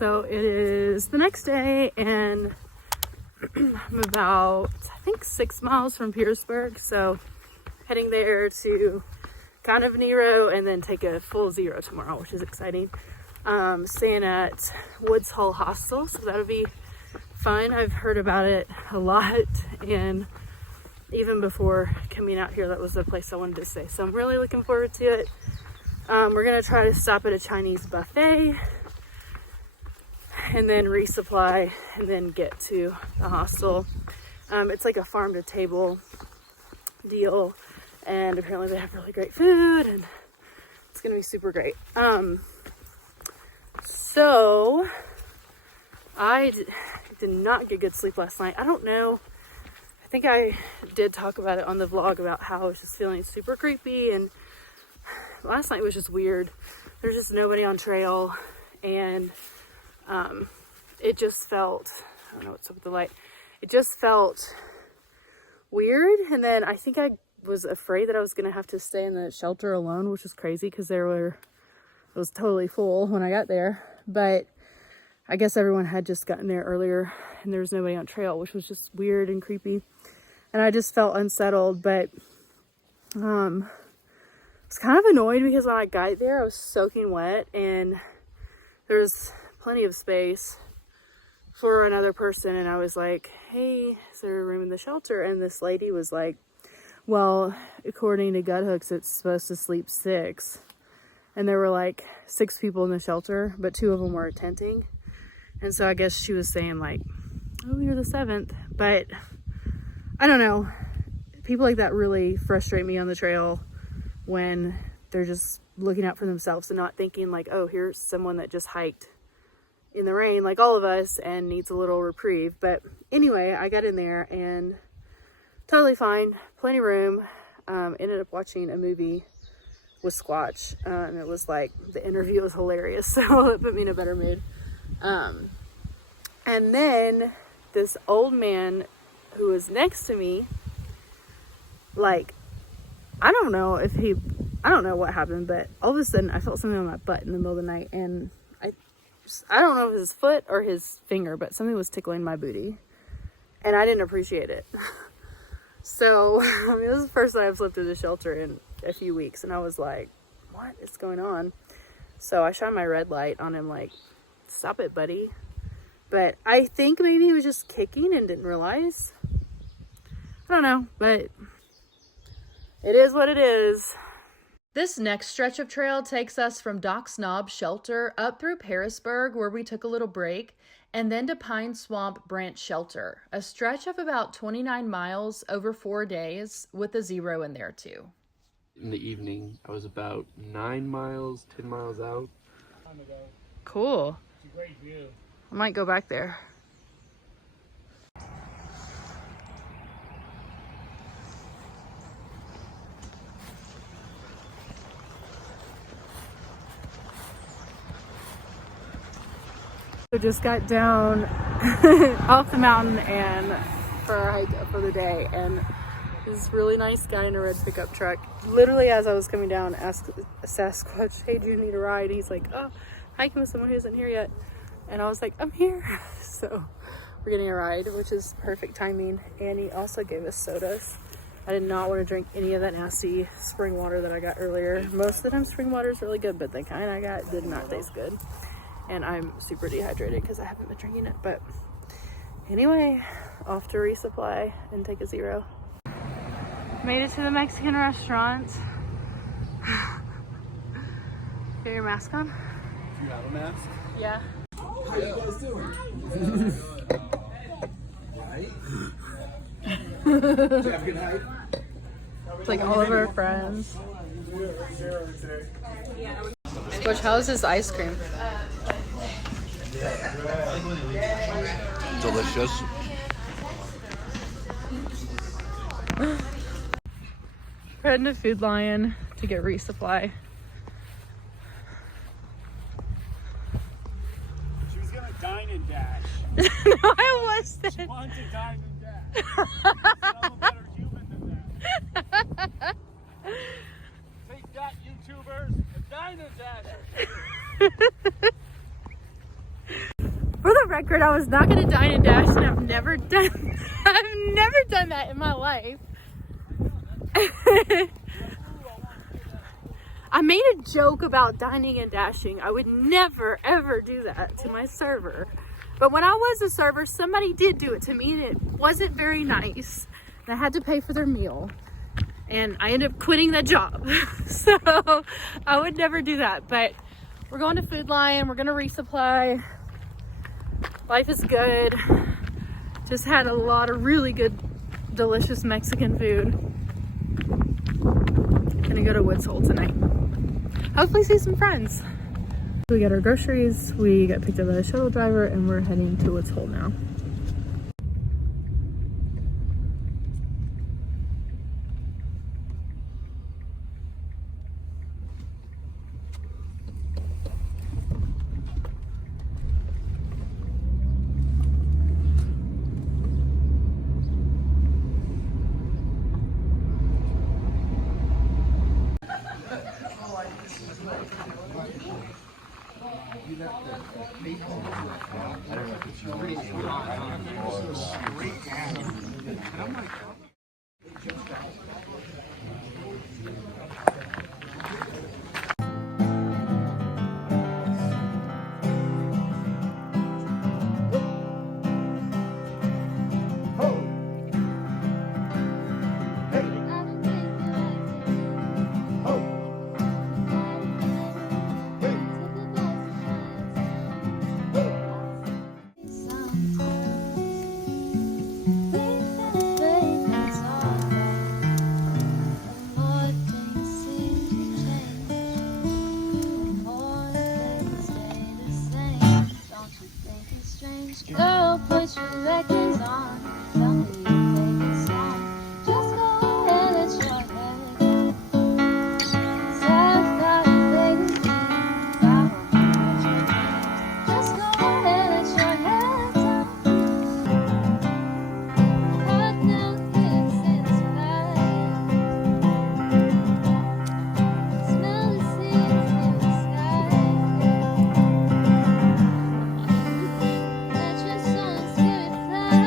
So it is the next day and I'm about, I think, 6 miles from Pearisburg. So heading there to kind of Nero and then take a full zero tomorrow, which is exciting. Staying at Woods Hole Hostel, so that'll be fun. I've heard about it a lot, and even before coming out here, that was the place I wanted to stay. So I'm really looking forward to it. We're gonna try to stop at a Chinese buffet and then resupply and then get to the hostel. It's like a farm to table deal, and apparently they have really great food and it's gonna be super great. So I did not get good sleep last night. I don't know, I think I did talk about it on the vlog about how I was just feeling super creepy, and last night was just weird. There's just nobody on trail, and it just felt, I don't know what's up with the light, it just felt weird. And then I think I was afraid that I was gonna have to stay in the shelter alone, which was crazy because it was totally full when I got there. But I guess everyone had just gotten there earlier and there was nobody on trail, which was just weird and creepy. And I just felt unsettled, but I was kind of annoyed because when I got there, I was soaking wet and there was plenty of space for another person. And I was like, hey, is there a room in the shelter? And this lady was like, well, according to gut hooks, it's supposed to sleep 6. And there were like 6 people in the shelter, but 2 of them were tenting. And so I guess she was saying like, oh, you're the 7th. But I don't know. People like that really frustrate me on the trail when they're just looking out for themselves and not thinking like, oh, here's someone that just hiked in the rain like all of us and needs a little reprieve. But anyway, I got in there and totally fine, plenty of room. Ended up watching a movie with Squatch, and it was like, the interview was hilarious, so it put me in a better mood. And then this old man who was next to me, like, I don't know what happened, but all of a sudden I felt something on my butt in the middle of the night, and I don't know if it was his foot or his finger, but something was tickling my booty, and I didn't appreciate it. So, I mean, this is the first time I've slept in a shelter in a few weeks, and I was like, what is going on? So I shone my red light on him like, stop it, buddy. But I think maybe he was just kicking and didn't realize. I don't know, but it is what it is. This next stretch of trail takes us from Doc's Knob Shelter up through Pearisburg, where we took a little break, and then to Pine Swamp Branch Shelter, a stretch of about 29 miles over 4 days with a zero in there too. In the evening, I was about 10 miles out. Cool. It's a great view. I might go back there. We just got down off the mountain and for our hike up for the day, and this really nice guy in a red pickup truck, literally as I was coming down, asked Sasquatch, hey, do you need a ride? And he's like, oh, hiking with someone who isn't here yet. And I was like, I'm here. So we're getting a ride, which is perfect timing. And he also gave us sodas. I did not want to drink any of that nasty spring water that I got earlier. Most of the time spring water is really good, but the kind I got did not taste good. And I'm super dehydrated because I haven't been drinking it. But anyway, off to resupply and take a zero. Made it to the Mexican restaurant. Get your mask on? Do you have a mask? Yeah. How you guys doing? Right? Did you have a good night? It's like all of our friends. Coach, how's this ice cream? Delicious. We're heading to Food Lion to get resupply. She was gonna dine and dash. No, I wasn't. She wanted to dine and dash. I'm a better human than that. Take that, YouTubers. A dine and dash. record, I was not gonna dine and dash, and I've never done that in my life. I made a joke about dining and dashing. I would never ever do that to my server. But when I was a server, somebody did do it to me, and it wasn't very nice. And I had to pay for their meal. And I ended up quitting that job. So I would never do that. But we're going to Food Lion. We're going to resupply. Life is good. Just had a lot of really good, delicious Mexican food. Gonna go to Woods Hole tonight. Hopefully see some friends. We got our groceries. We got picked up by a shuttle driver, and we're heading to Woods Hole now. Girl, put your records on. Tell me your favorite song. Just go ahead, let your head down. 'Cause I've got a favorite beat. I hope you let your beat. Just go ahead, let your head down. Right now, this is right. Smell the seas in the sky. Let your song spirit fly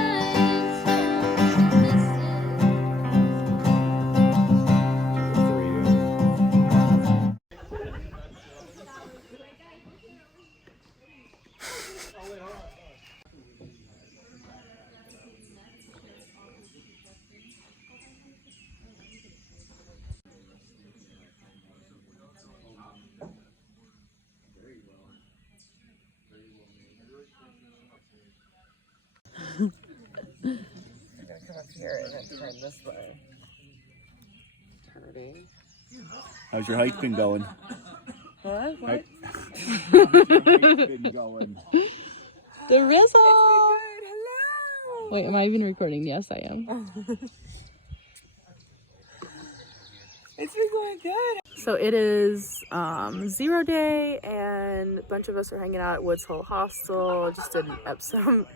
How's your hike been going? What? How's your hike been going? The Rizzle! Hello! Wait, am I even recording? Yes, I am. It's been going good. So it is 0 day, and a bunch of us are hanging out at Woods Hole Hostel. Just did an Epsom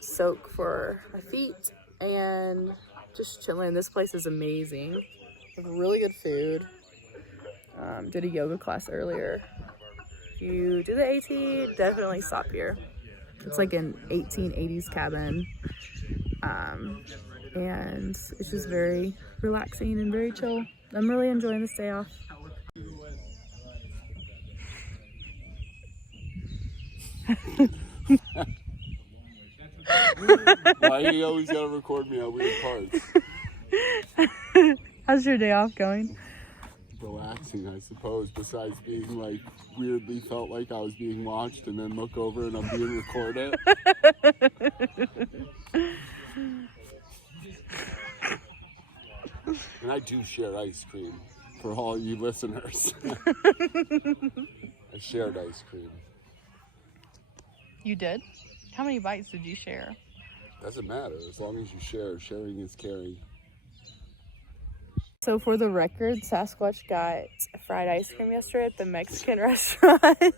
soak for my feet and just chilling. This place is amazing. They have really good food. Did a yoga class earlier. If you do the AT, definitely stop here. It's like an 1880s cabin. And it's just very relaxing and very chill. I'm really enjoying this day off. Why you always gotta record me on weird parts? How's your day off going? Relaxing, I suppose, besides being like weirdly felt like I was being watched and then look over and I'm being recorded. And I do share ice cream for all you listeners. I shared ice cream. You did? How many bites did you share? Doesn't matter, as long as you share. Sharing is caring. So for the record, Sasquatch got fried ice cream yesterday at the Mexican restaurant.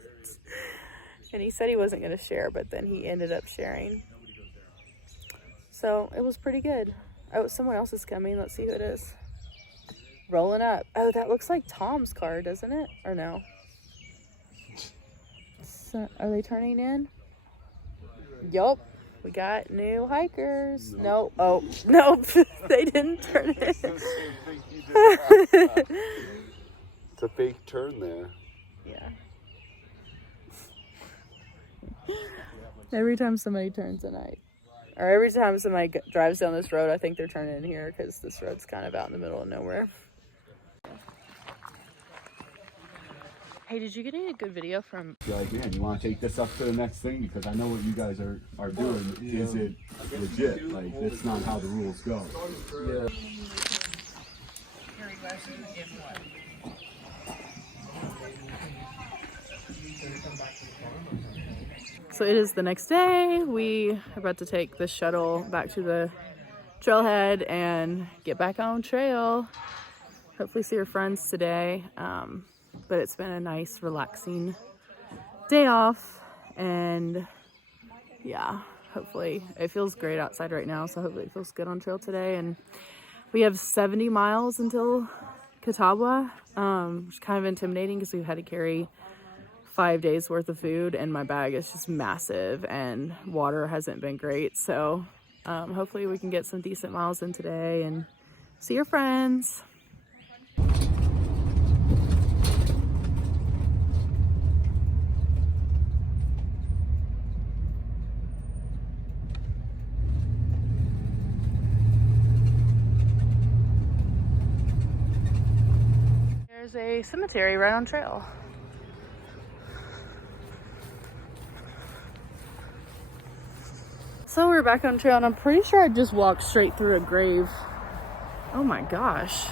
And he said he wasn't going to share, but then he ended up sharing. So it was pretty good. Oh, someone else is coming. Let's see who it is. Rolling up. Oh, that looks like Tom's car, doesn't it? Or no? So, are they turning in? Yup. We got new hikers. Nope. Oh, nope. They didn't turn it. It's the same thing he did last time. It's a fake turn there. Yeah. Every time somebody turns tonight, or every time somebody drives down this road, I think they're turning in here because this road's kind of out in the middle of nowhere. Hey, did you get any good video from... You're like, man, you want to take this up to the next thing? Because I know what you guys are doing. Is it legit? Like, that's not how the rules go. Yeah. So it is the next day. We are about to take the shuttle back to the trailhead and get back on trail. Hopefully see our friends today. But it's been a nice, relaxing day off. And yeah, hopefully it feels great outside right now. So hopefully it feels good on trail today. And we have 70 miles until Catawba, which is kind of intimidating because we've had to carry 5 days worth of food and my bag is just massive and water hasn't been great. So hopefully we can get some decent miles in today and see your friends. There's a cemetery right on trail. So we're back on trail and I'm pretty sure I just walked straight through a grave. Oh my gosh.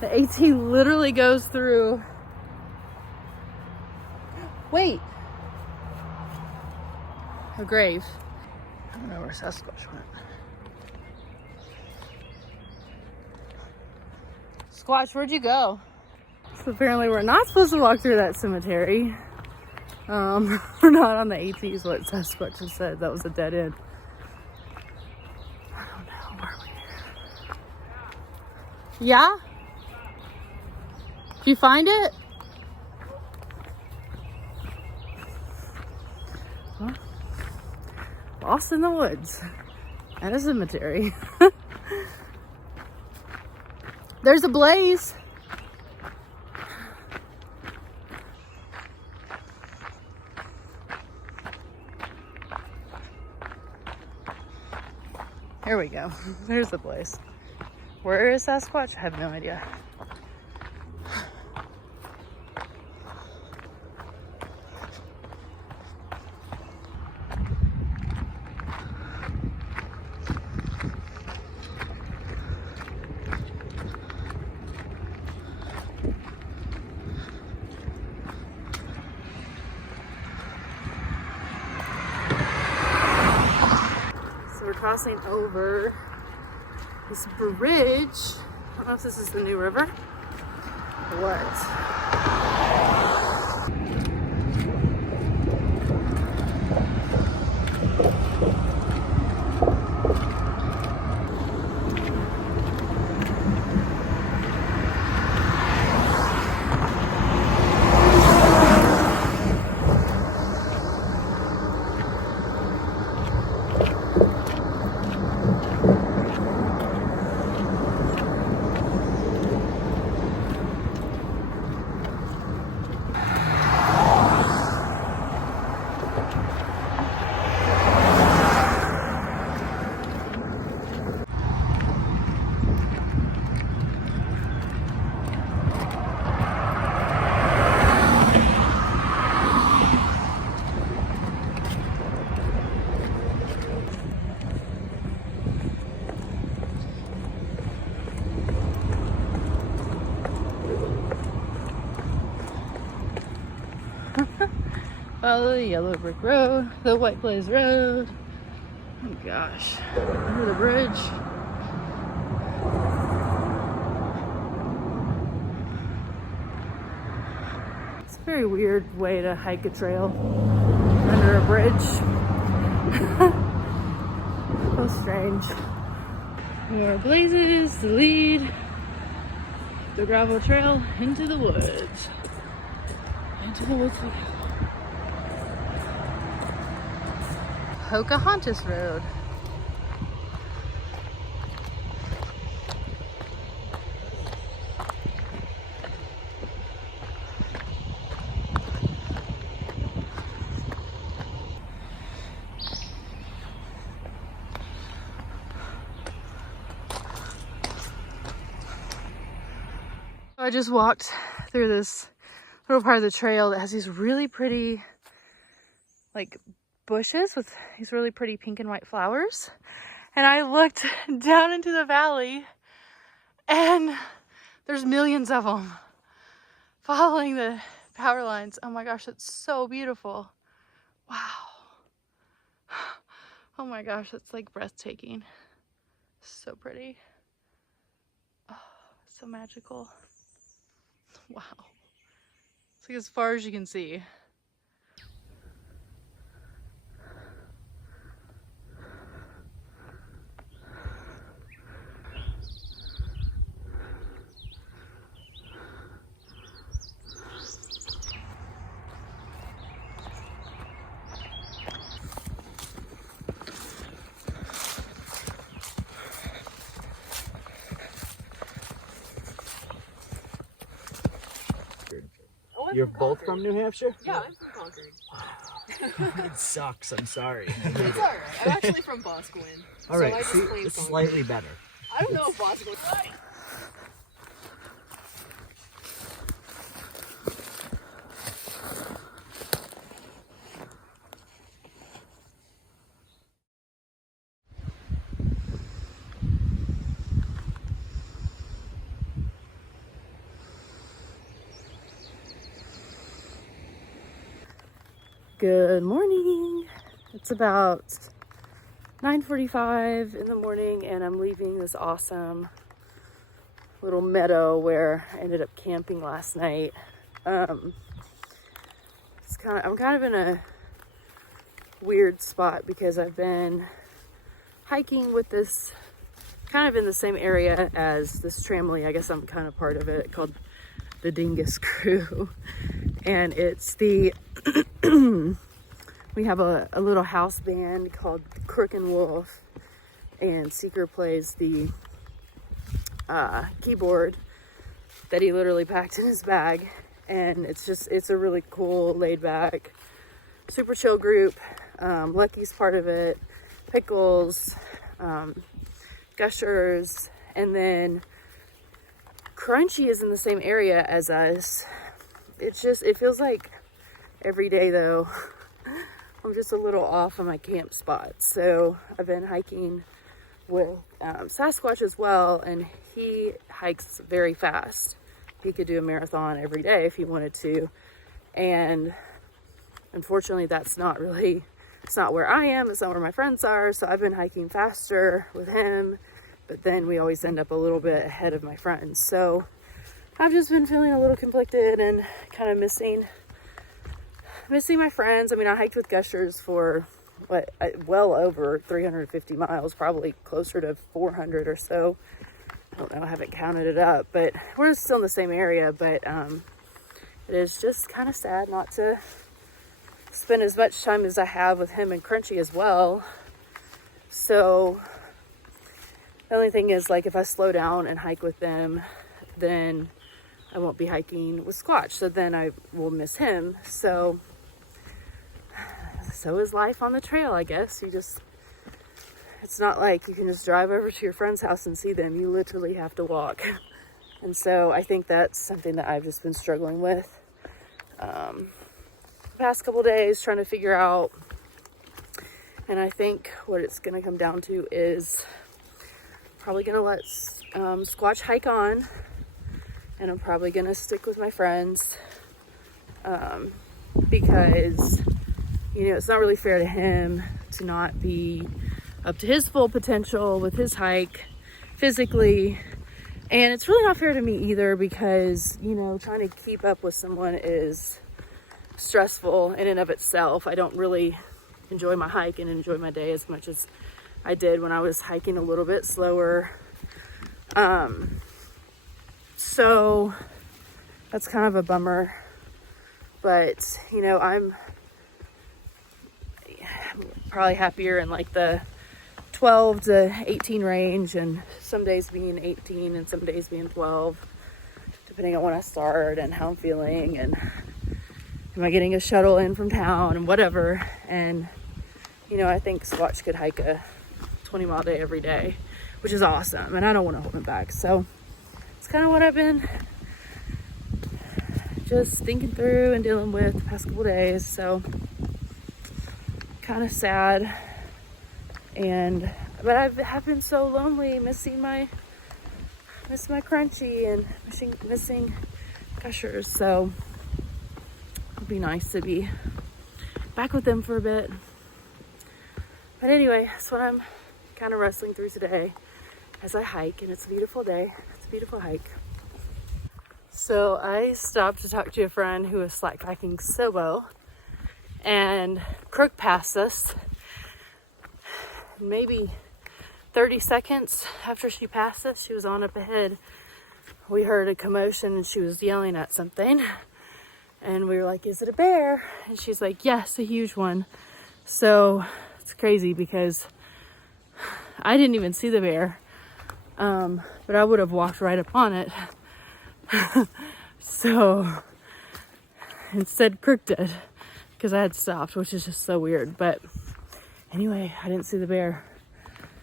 The AT literally goes through. Wait. A grave. I don't know where Sasquatch went. Squatch, where'd you go? So apparently we're not supposed to walk through that cemetery. We're not on the AT is what Sasquatch just said. That was a dead end. I don't know. Where are we? Yeah? Did you find it? Huh? Lost in the woods. At a cemetery. There's a blaze. Here we go. There's the place. Where is Sasquatch? I have no idea. Crossing over this bridge. I don't know if this is the new river or what. Follow the yellow brick road, the white blaze road. Oh gosh, under the bridge. It's a very weird way to hike a trail under a bridge. So strange. More blazes to lead the gravel trail into the woods. Into the woods we go. Pocahontas Road. I just walked through this little part of the trail that has these really pretty like bushes with these really pretty pink and white flowers. And I looked down into the valley and there's millions of them following the power lines. Oh my gosh, that's so beautiful. Wow. Oh my gosh, that's like breathtaking. So pretty. Oh, so magical. Wow. It's like as far as you can see. You're both from New Hampshire? Yeah, I'm from Concord. It sucks. I'm sorry. It's alright. I'm actually from Boscawen. All right, so I just see, claim it's Concord. slightly better. I don't know if Boscawen's right. Good morning. It's about 9:45 in the morning and I'm leaving this awesome little meadow where I ended up camping last night. I'm kind of in a weird spot because I've been hiking with this kind of in the same area as this tramily. I guess I'm kind of part of it, called the Dingus Crew. And it's the we have a little house band called Crook and Wolf, and Seeker plays the keyboard that he literally packed in his bag. And it's a really cool, laid back, super chill group. Lucky's part of it, Pickles, Gushers, and then Crunchy is in the same area as us. It feels like every day though, I'm just a little off on my camp spot. So I've been hiking with Sasquatch as well, and he hikes very fast. He could do a marathon every day if he wanted to. And unfortunately, it's not where I am. It's not where my friends are. So I've been hiking faster with him, but then we always end up a little bit ahead of my friends. So I've just been feeling a little conflicted and kind of missing my friends. I mean, I hiked with Gushers for well over 350 miles, probably closer to 400 or so. I don't know, I haven't counted it up, but we're still in the same area. But it is just kind of sad not to spend as much time as I have with him and Crunchy as well. So the only thing is, like, if I slow down and hike with them, then I won't be hiking with Squatch, so then I will miss him. So is life on the trail, I guess. It's not like you can just drive over to your friend's house and see them. You literally have to walk. And so I think that's something that I've just been struggling with the past couple days, trying to figure out. And I think what it's going to come down to is probably going to let Squatch hike on, and I'm probably going to stick with my friends because, you know, it's not really fair to him to not be up to his full potential with his hike physically. And it's really not fair to me either because, you know, trying to keep up with someone is stressful in and of itself. I don't really enjoy my hike and enjoy my day as much as I did when I was hiking a little bit slower. So that's kind of a bummer. But, you know, probably happier in like the 12 to 18 range, and some days being 18 and some days being 12, depending on when I start and how I'm feeling, and am I getting a shuttle in from town and whatever. And you know, I think Swatch could hike a 20-mile day every day, which is awesome, and I don't want to hold him back. So it's kind of what I've been just thinking through and dealing with the past couple days. So kind of sad, but I've been so lonely, missing my Crunchy and missing Gushers. So it'll be nice to be back with them for a bit. But anyway, that's what I'm kind of wrestling through today as I hike, and it's a beautiful day. It's a beautiful hike. So I stopped to talk to a friend who was slack hiking Sobo, and Crook passed us. Maybe 30 seconds after she passed us, she was on up ahead. We heard a commotion and she was yelling at something. And we were like, is it a bear? And she's like, yes, a huge one. So it's crazy because I didn't even see the bear. But I would have walked right up on it. So instead Crook did, because I had stopped, which is just so weird. But anyway, I didn't see the bear.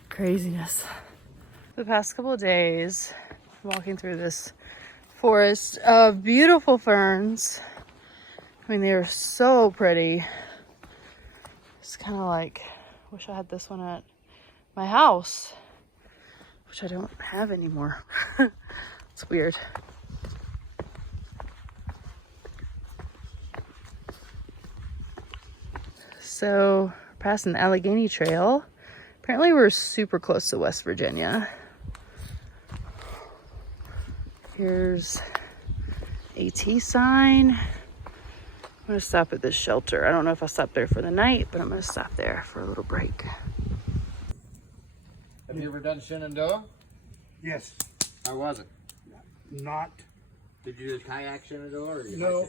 Craziness. The past couple of days, walking through this forest of beautiful ferns. I mean, they are so pretty. It's kind of like, wish I had this one at my house, which I don't have anymore. It's weird. So, passing the Allegheny Trail. Apparently we're super close to West Virginia. Here's AT sign. I'm gonna stop at this shelter. I don't know if I'll stop there for the night, but I'm gonna stop there for a little break. Have you ever done Shenandoah? Yes. How was it? Not. Did you do kayak Shenandoah or No.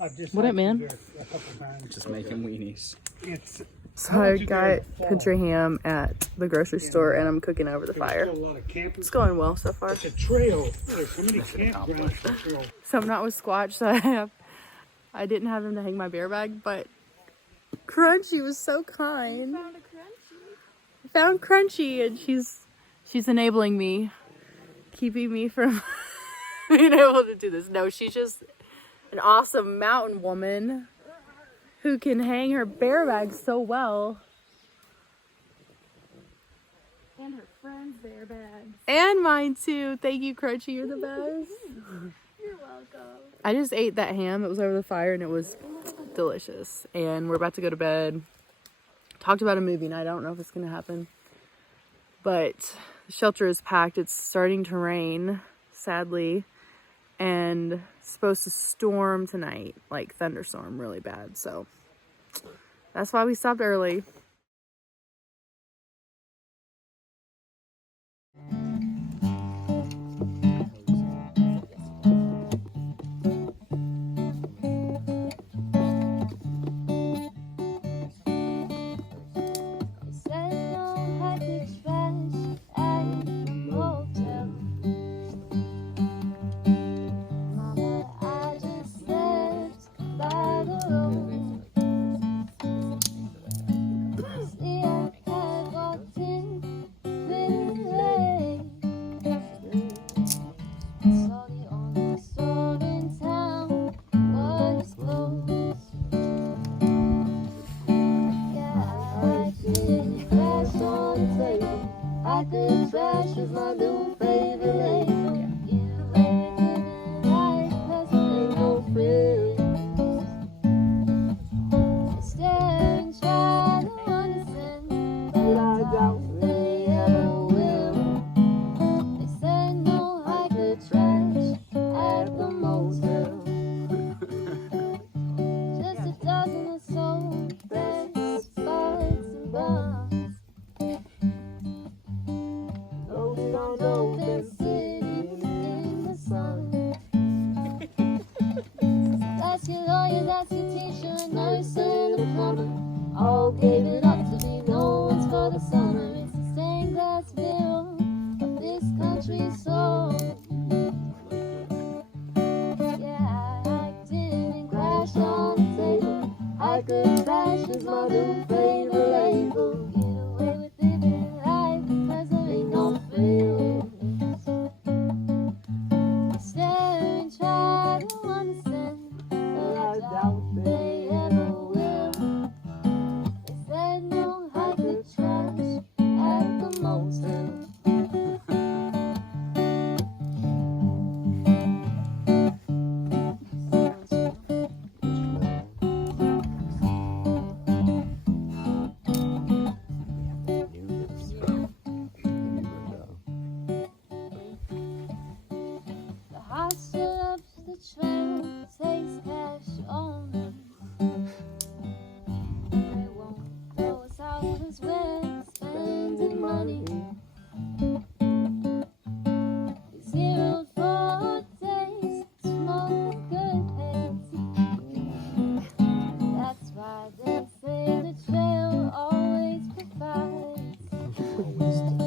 I've just What up, man? a couple times. Just making weenies. It's So I got country ham at the grocery store, and I'm cooking over the fire. There's still a lot of campers. It's going well so far. It's a trail. There's so many campgrounds for trail. So I'm not with Squatch, so I didn't have him to hang my bear bag, but Crunchy was so kind. I found Crunchy, and she's enabling me, keeping me from being able to do this. No, she's just an awesome mountain woman who can hang her bear bag so well. And her friends' bear bags. And mine too. Thank you, Crunchy. You're the best. You're welcome. I just ate that ham. It was over the fire and it was delicious. And we're about to go to bed. Talked about a movie night. I don't know if it's going to happen. But the shelter is packed. It's starting to rain, sadly. And it's supposed to storm tonight. Like thunderstorm really bad. So that's why we stopped early. Said no hike express at the motel. Mama, I just slept by the road. See, I had walked in pretty late. Saw the only store in town was closed. Yeah, I could crash on the table. I could trash with my new favorite label. You ain't right, 'cause there ain't no friends. Stare and try to understand, but I doubt they ever will. They said no hiker trash at the motel. Just a dozen or so best spots and bars. Loaded on dope, Always